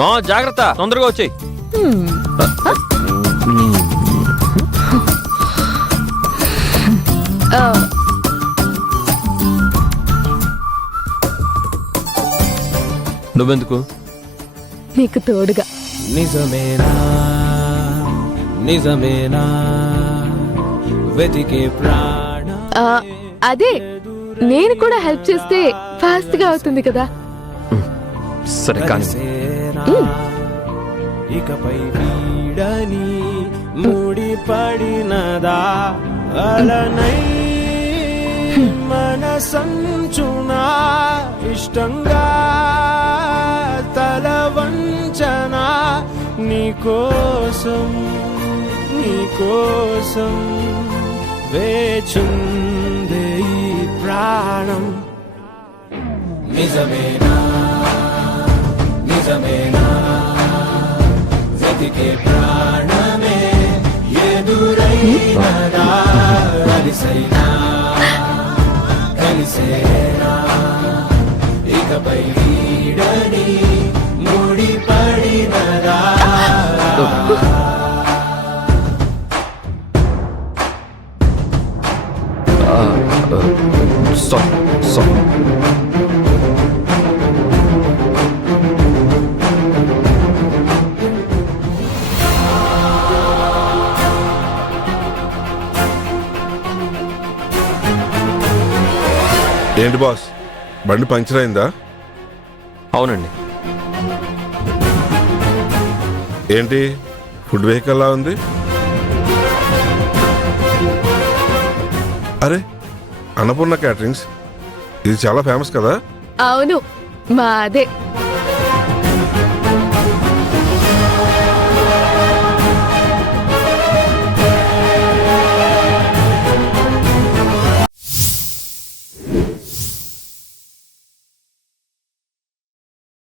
మా జాగ్రత్త, తొందరగా వచ్చేయ్. నువ్వెందుకు? నీకు తోడుగా. నిజమేనా నిజమేనా వెతికే ప్రాణ అదే నేను కూడా హెల్ప్ చేస్తే ఫాస్ట్ గా అవుతుంది కదా. సరే కానీ ఇకపై వీడని ముడి పడినదా అలనై మన సంచునా ఇష్టంగా తల వంచనా నీకోసం నీకోసం వేచుందే ఈ ప్రాణం. నిజమేనా నిజమేనా వెతికే ప్రాణమే ఎదురైనదా కలిసైనా కలిసేనా ఇకపై వీడని ముడి పడినదా. ఏంటి బాస్, బండి పంచర్ అయిందా? అవునండి. ఏంటి ఫుడ్ వెహికల్లా ఉంది? అరే, అన్నపూర్ణ క్యాటరింగ్స్, ఇది చాలా ఫేమస్ కదా? అవును, మాదే.